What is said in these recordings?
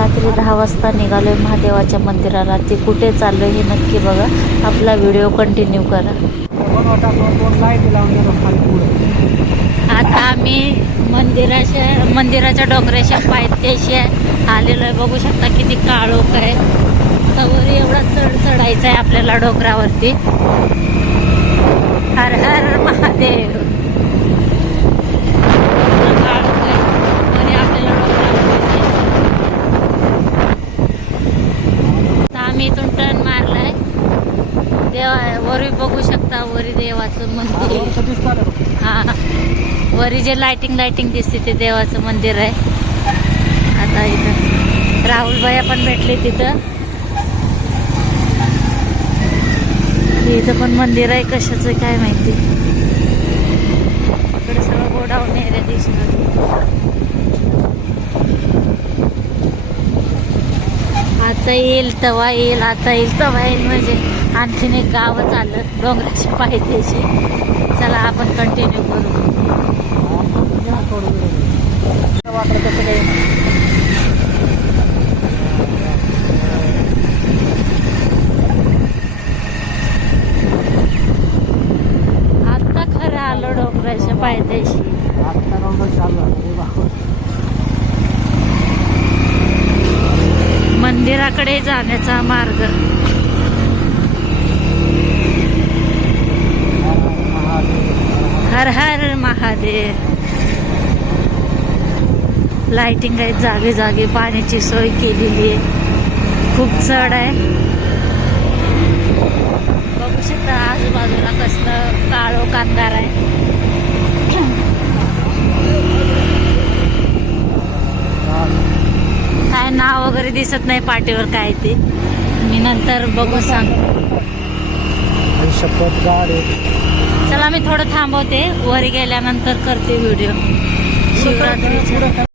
रात्री दहा वाजता निघालोय महादेवाच्या मंदिराला. ते कुठे चाललोय हे नक्की बघा. आपला व्हिडिओ कंटिन्यू करा. आता आम्ही मंदिराच्या मंदिराच्या डोंगराच्या पायथ्याशी आहे आलेलो आहे. बघू शकता किती काळोख आहे. तर एवढा चढ चढायचा आहे आपल्याला डोंगरावरती. हर हर महादेव एवढं काळोख आहे तरी आपल्याला डोंगरावरती जायचं. आता आम्ही इथून टर्न मारलाय देवा वरी बघू शकता वरी देवाचं मंदिर हा. वरी जे लाइटिंग लाइटिंग दिसते ते देवाचं मंदिर आहे. आता इथं राहुल भैया पण भेटले तिथं. इथं पण मंदिर आहे कशाचं काय माहिती. इकडे सगळं गोडाऊन एरिया दिसतो आता येईल तवा येईल आता येईल तवा येईल म्हणजे आणखीन एक गावच आलं डोंगराच्या पायथ्याशी. चला आपण कंटिन्यू करू. आता खरं आलो डोंगराच्या पायथ्याशी. मंदिराकडे जाण्याचा मार्ग. हर हर महादेव. लाइटिंग आहे जागे जागे पाण्याची सोय केलेली आहे. खूप चढ आहे. बघू शकता आजूबाजूला कसलं काळो कांदार आहे काय वगैरे दिसत नाही पाठीवर काय ते. मी नंतर बघू सांग. चला मी थोडं थांबवते. वर गेल्यानंतर करते व्हिडिओ शिवरात्रीचा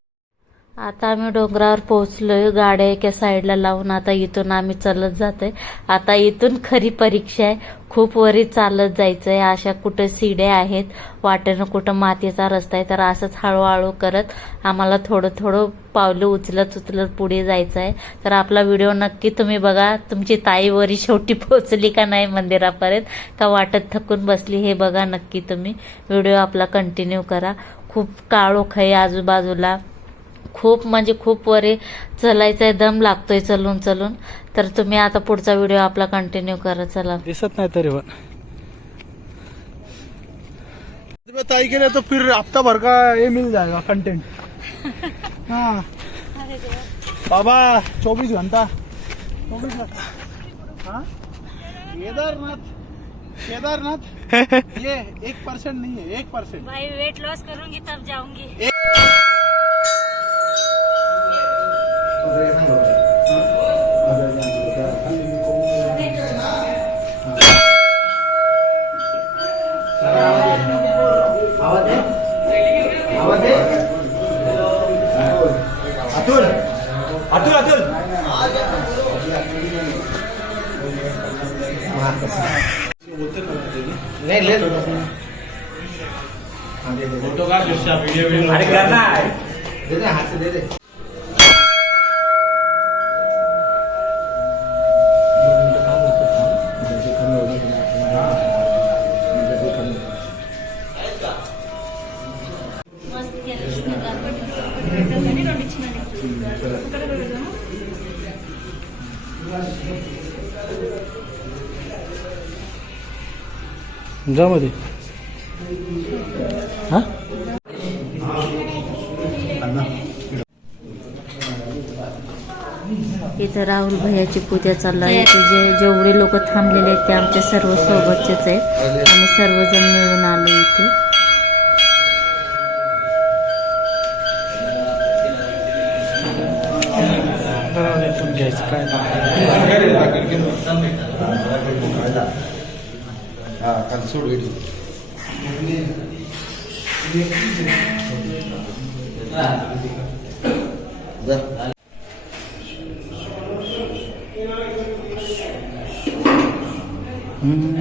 आता आम्ही डोंगरावर पोहोचलोय गाड्या एका साईडला लावून आता इथून आम्ही चालत जातोय. आता इथून खरी परीक्षा आहे. खूप वरी चालत जायचंय. अशा कुठं सिड्या आहेत वाटेनं कुठं मातीचा रस्ता आहे तर असंच हळूहळू करत आम्हाला थोडं थोडं पावलं उचलत उचलत पुढे जायचं आहे तर आपला व्हिडिओ नक्की तुम्ही बघा. तुमची ताई वरी शेवटी पोहोचली का नाही मंदिरापर्यंत? का वाटत थकून बसली हे बघा नक्की तुम्ही. व्हिडिओ आपला कंटिन्यू करा. खूप काळोख आहे आजूबाजूला. खूप म्हणजे खूप वरे चलायचं आहे दम लागतोय चलून चलून. तर तुम्ही आता पुढचा व्हिडिओ आपला कंटिन्यू करा चला. दिसत नाही तरी पण. ताई के लिए तो फिर हफ्ता भर का ये मिल जाएगा कंटेंट हाँ. बाबा चौबीस घंटा. चौबीस घंटा. हाँ? केदारनाथ. केदारनाथ? ये एक परसेंट नहीं है एक परसेंट भाई वेट लॉस करूंगी तब जाऊंगी. फोटो का वीडियो अरे करना है दे दे से दे दे. जा मध्ये हा? इथं राहुल भैयाची पूजा चालू आहे. इथे जे जेवढे लोक थांबलेले आहेत ते आमच्या सर्व सोबतचेच आहेत. आम्ही सर्वजण मिळून आलो इथे. Yes, కన్సూడ్ వీడు Mm-hmm.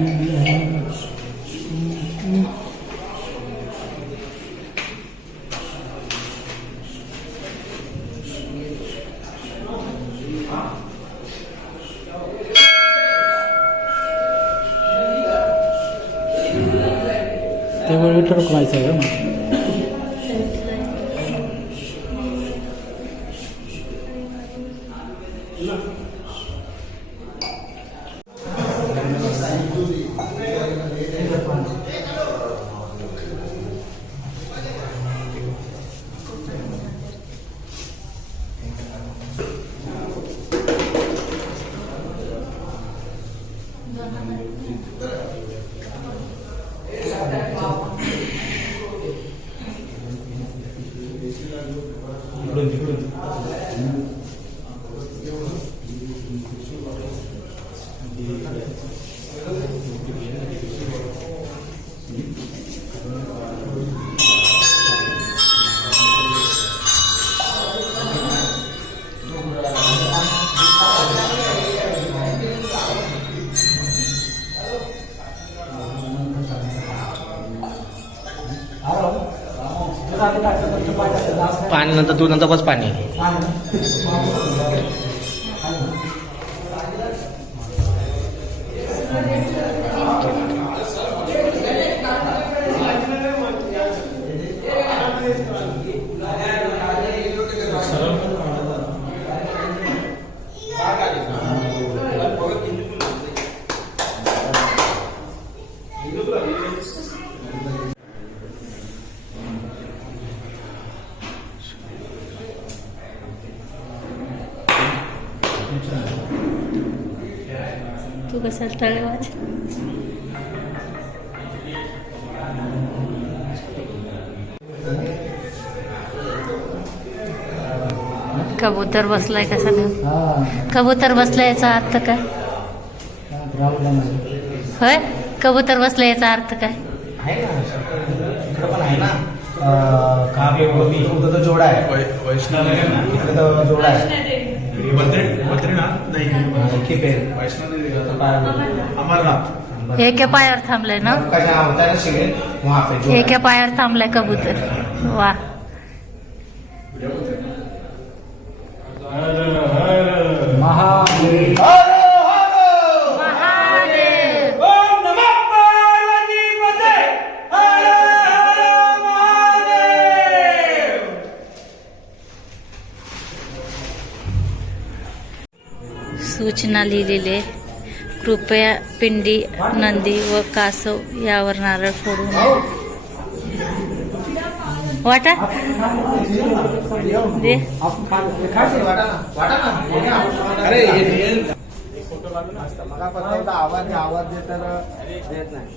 ते वेळ ठरवायचं आहे पाणी नंतर दूध नंतर बस पाणी. कसा तळेवाज. कबूतर बसलाय कसा नाही कबूतर बसलाय याचा अर्थ काय? होय? कबूतर बसलाय याचा अर्थ काय? आहे ना इकडं पण आहे ना इकडं तर जोडा आहे. वैष्णव आहे ना इकडे तर जोडा आहे. बद्रीनाथ नाही. अमरनाथ. पायावर थांबलाय ना? का जहाँ होता ना शिविर वहाँ पे जोड़ा. क्या पायावर थांबलाय कबूतर. वा. महादेव. सूचना लिहिलेले कृपया पिंडी नंदी व कासव यावर नारळ फोडू नये वाटा? दे. अरे आवाज आवाज दे तर देत नाही.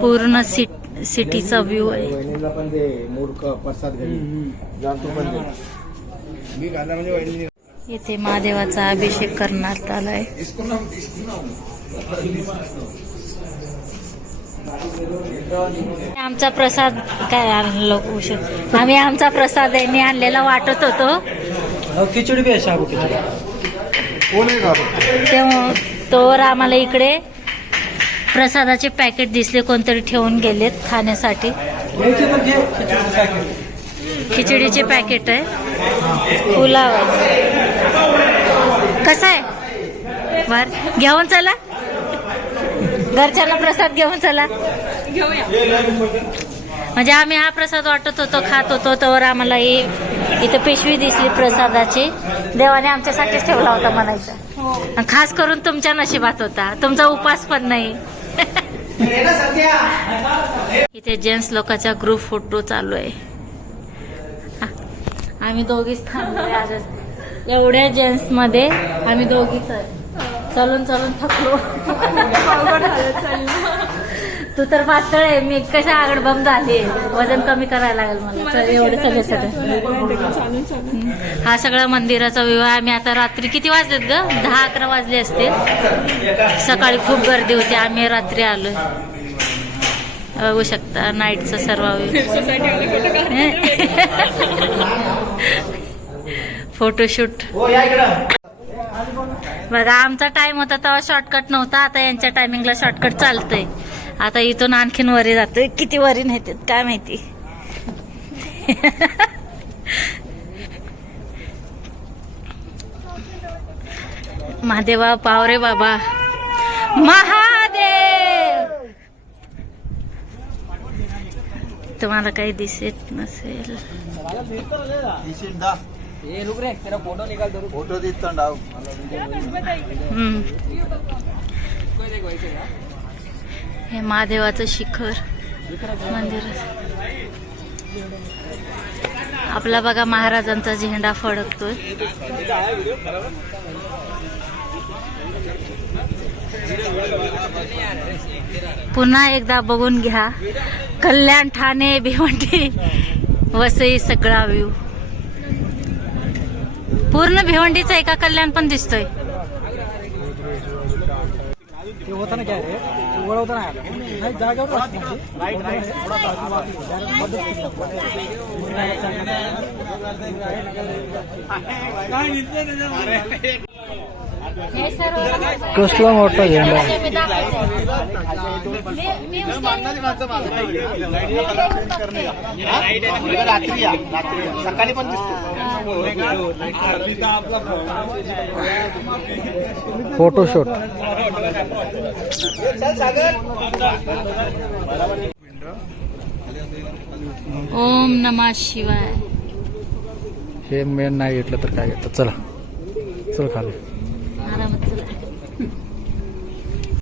पूर्ण सिट सिटीचा व्ह्यू आहे. वहिनीला पण दे. मूर्ख प्रसाद घरी. पण मी म्हणजे इथे महादेवाचा अभिषेक करण्यात आलाय. आमचा प्रसाद काय आणलो उशीर आम्ही आमचा प्रसाद आहे मी आणलेला वाटत होतो. खिचडी बी शाबू तेव्हा तोवर आम्हाला इकडे प्रसादाचे पॅकेट दिसले कोणतरी ठेवून गेलेत खाण्यासाठी. खिचडीचे पॅकेट. आहे. पुलाव आहे. कसं आहे? बर घेऊन चला. घरच्यांना प्रसाद घेऊन चला. म्हणजे आम्ही हा प्रसाद वाटत होतो खात होतो तर आम्हाला ही इथं पिशवी दिसली प्रसादाची. देवाने आमच्यासाठीच ठेवला होता म्हणायचं. आणि खास करून तुमच्या नशिबात होता. तुमचा उपास पण नाही. इथे जेंट्स लोकांचा ग्रुप फोटो चालू आहे. आम्ही दोघीच थांबलोय आजच. एवढ्या जेंट्समध्ये आम्ही दोघीच आहे. चालून चालून थकलो. तू तर पातळ आहे. मी कशा आगडबम झाली वजन कमी करायला लागेल मला. चल, एवढे सगळे सगळे. हा सगळा मंदिराचा विवाह आम्ही आता रात्री किती वाजलेत ग? दहा अकरा वाजले असतील. सकाळी खूप गर्दी होती. आम्ही रात्री आलोय. बघू शकता नाईटचा सर्व फोटोशूट. हो बघा आमचा टाइम होता तेव्हा शॉर्टकट नव्हता आता यांच्या टायमिंगला शॉर्टकट चालतंय. आता इथून आणखीन वरी जातोय. किती वरी नेतात काय माहिती? महादेवा पावरे बाबा. महादेव! तुम्हाला काही दिसत नसेल. फोटो डाव. हे महादेवाचं शिखर मंदिर. आपला बघा महाराजांचा झेंडा फडकतोय. पुन्हा एकदा बघून घ्या. कल्याण ठाणे भिवंडी वसई सगळा व्ह्यू पूर्ण भिवंडीचा एका कल्याण पण दिसतोय ते होतं ना काय रे जागेवर कसला मोठा झेंडा रात्री या रात्री या. सकाळी पण दिसतो फोटोशूट. ओम नमः शिवाय. हे मेन नाही घेतलं तर काय घेतलं? चला. चल खाली. आरामात चला.